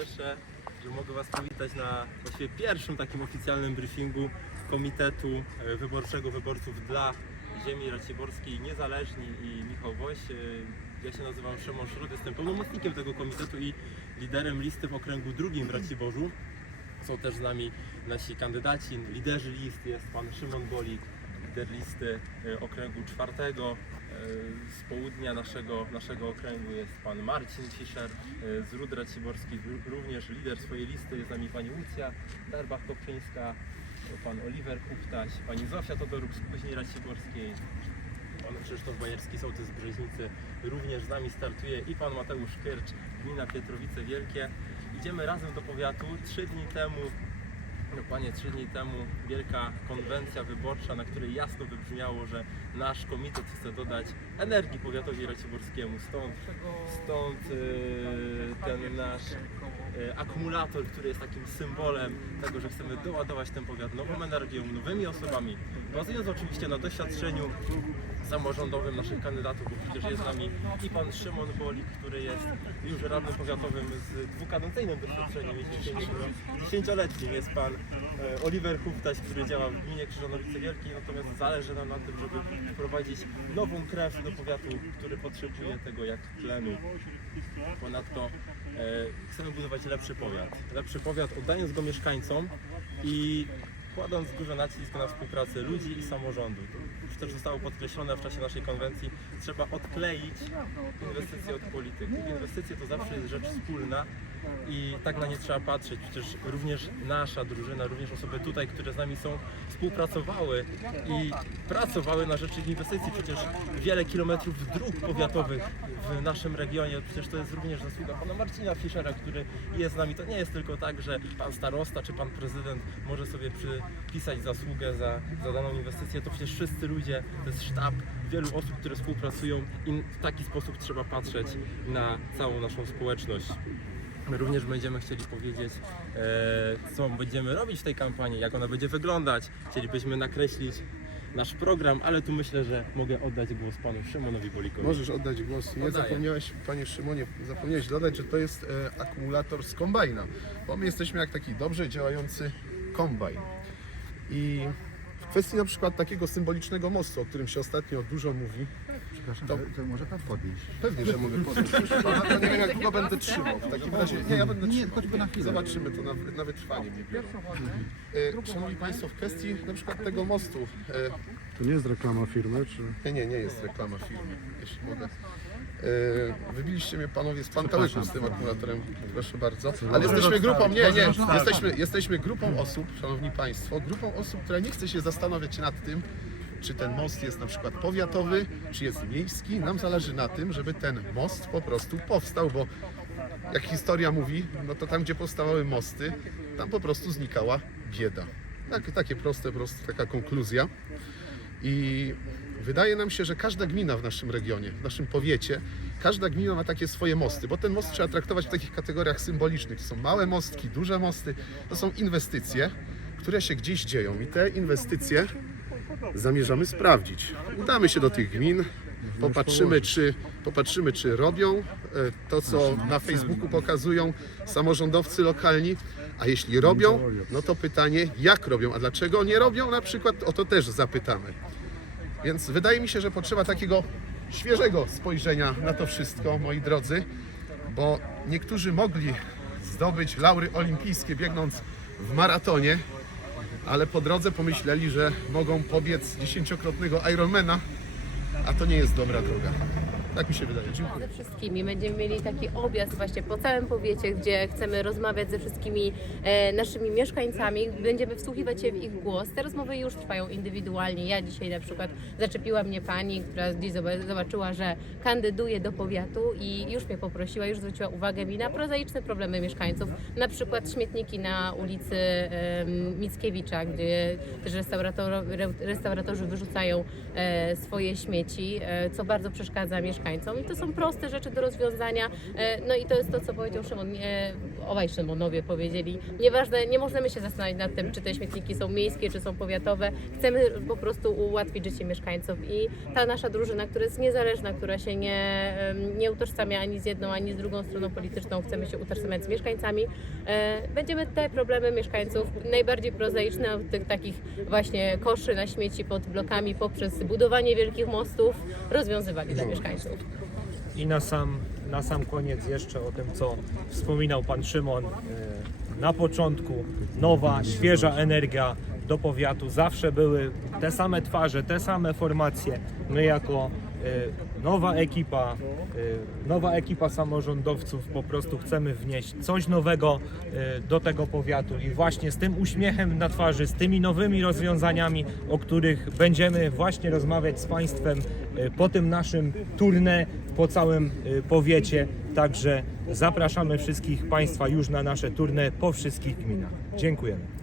cieszę, że mogę Was powitać na właściwie pierwszym takim oficjalnym briefingu Komitetu e, Wyborczego Wyborców dla Ziemi Raciborskiej Niezależni i Michał Woś. E, Ja się nazywam Szymon Szrot, jestem pełnomocnikiem tego komitetu i liderem listy w okręgu drugim w Raciborzu. Są też z nami nasi kandydaci, liderzy list, jest pan Szymon Bolik, lider listy e, okręgu czwartego. E, Z południa naszego, naszego okręgu jest pan Marcin Fischer, e, z Ród Raciborskich ró- również lider swojej listy, jest z nami pani Łucja Darbach-Kopczyńska, pan Oliver Kuptaś, pani Zofia Todoruk z Kuźni Raciborskiej, pan Krzysztof Bajerski, sołtys z Brzeźnicy, również z nami startuje i pan Mateusz Kyrcz, gmina Pietrowice Wielkie. Idziemy razem do powiatu. Trzy dni temu, dokładnie trzy dni temu, wielka konwencja wyborcza, na której jasno wybrzmiało, że nasz komitet chce dodać energii powiatowi raciborskiemu. Stąd, stąd e, ten nasz akumulator, który jest takim symbolem tego, że chcemy doładować ten powiat nową energią, nowymi osobami, bazując oczywiście na doświadczeniu samorządowym naszych kandydatów, bo przecież jest z nami i pan Szymon Bolik, który jest już radnym powiatowym z dwukadencyjnym doświadczeniem, jest 10-letnim, jest pan e, Oliver Huftaś, który działa w gminie Krzyżanowice Wielkiej, natomiast zależy nam na tym, żeby wprowadzić nową krew do powiatu, który potrzebuje tego jak tlenu. Ponadto e, chcemy budować lepszy powiat. Lepszy powiat, oddając go mieszkańcom i kładąc duży nacisk na współpracę ludzi i samorządu. Już też zostało podkreślone w czasie naszej konwencji. Trzeba odkleić inwestycje od polityków. Inwestycje to zawsze jest rzecz wspólna i tak na nie trzeba patrzeć. Przecież również nasza drużyna, również osoby tutaj, które z nami są, współpracowały i pracowały na rzecz inwestycji. Przecież wiele kilometrów dróg powiatowych w naszym regionie, przecież to jest również zasługa pana Marcina Fischera, który jest z nami. To nie jest tylko tak, że pan starosta czy pan prezydent może sobie przypisać zasługę za, za daną inwestycję. To przecież wszyscy ludzie, to jest sztab wielu osób, które współpracują i w taki sposób trzeba patrzeć na całą naszą społeczność. My również będziemy chcieli powiedzieć, e, co będziemy robić w tej kampanii, jak ona będzie wyglądać. Chcielibyśmy nakreślić nasz program, ale tu myślę, że mogę oddać głos panu Szymonowi Bolikowi. Możesz oddać głos. Nie Oddaję. zapomniałeś, panie Szymonie, zapomniałeś dodać, że to jest e, akumulator z kombajna, bo my jesteśmy jak taki dobrze działający kombajn. I w kwestii na przykład takiego symbolicznego mostu, o którym się ostatnio dużo mówi, Przepraszam, To- to, może pan podnieść. pewnie, że mogę podnieść. Proszę pana, to nie wiem jak długo będę trzymał. W takim razie, nie, ja będę Nie, trzymał. choćby na chwilę. Zobaczymy, to na, na wytrwanie mnie biorą. E, Szanowni Państwo, w kwestii na przykład tego mostu, e, To nie jest reklama firmy, czy... Nie, nie, nie jest reklama firmy, jeśli mogę. E, wybiliście mnie panowie z pantałyku z tym akumulatorem, proszę bardzo. Ale jesteśmy grupą, nie, nie, jesteśmy, jesteśmy grupą osób, szanowni państwo, grupą osób, która nie chce się zastanawiać nad tym, czy ten most jest na przykład powiatowy, czy jest miejski. Nam zależy na tym, żeby ten most po prostu powstał, bo jak historia mówi, no to tam, gdzie powstawały mosty, tam po prostu znikała bieda. Tak, takie proste, po prostu taka konkluzja. I wydaje nam się, że każda gmina w naszym regionie, w naszym powiecie, każda gmina ma takie swoje mosty, bo ten most trzeba traktować w takich kategoriach symbolicznych. To są małe mostki, duże mosty, to są inwestycje, które się gdzieś dzieją i te inwestycje zamierzamy sprawdzić. Udamy się do tych gmin, popatrzymy czy, popatrzymy, czy robią e, to, co na Facebooku pokazują samorządowcy lokalni, a jeśli robią, no to pytanie, jak robią, a dlaczego nie robią, na przykład o to też zapytamy. Więc wydaje mi się, że potrzeba takiego świeżego spojrzenia na to wszystko, moi drodzy, bo niektórzy mogli zdobyć laury olimpijskie biegnąc w maratonie, ale po drodze pomyśleli, że mogą pobiec dziesięciokrotnego Ironmana, a to nie jest dobra droga. Tak mi się wydaje. Dziękuję. ze wszystkimi. Będziemy mieli taki objazd właśnie po całym powiecie, gdzie chcemy rozmawiać ze wszystkimi e, naszymi mieszkańcami. Będziemy wsłuchiwać się w ich głos. Te rozmowy już trwają indywidualnie. Ja dzisiaj na przykład zaczepiła mnie pani, która gdzieś zoba- zobaczyła, że kandyduje do powiatu i już mnie poprosiła, już zwróciła uwagę mi na prozaiczne problemy mieszkańców. Na przykład śmietniki na ulicy em, Mickiewicza, gdzie też restaurator, re- restauratorzy wyrzucają e, swoje śmieci, e, co bardzo przeszkadza mieszkańcom mieszkańcom. I to są proste rzeczy do rozwiązania. E, No i to jest to, co powiedział Szymon, nie, obaj Szymonowie powiedzieli. Nieważne, nie możemy się zastanawiać nad tym, czy te śmietniki są miejskie, czy są powiatowe. Chcemy po prostu ułatwić życie mieszkańców i ta nasza drużyna, która jest niezależna, która się nie, nie utożsamia ani z jedną, ani z drugą stroną polityczną, chcemy się utożsamiać z mieszkańcami. E, Będziemy te problemy mieszkańców, najbardziej prozaiczne, od tych takich właśnie koszy na śmieci pod blokami, poprzez budowanie wielkich mostów, rozwiązywali dla mieszkańców. I na sam, na sam koniec jeszcze o tym, co wspominał Pan Szymon. e, Na początku nowa, świeża energia do powiatu. Zawsze były te same twarze, te same formacje. My jako nowa ekipa, e, nowa ekipa samorządowców po prostu chcemy wnieść coś nowego e, do tego powiatu i właśnie z tym uśmiechem na twarzy, z tymi nowymi rozwiązaniami, o których będziemy właśnie rozmawiać z Państwem e, po tym naszym tournée po całym e, powiecie. Także zapraszamy wszystkich Państwa już na nasze tournée po wszystkich gminach. Dziękujemy.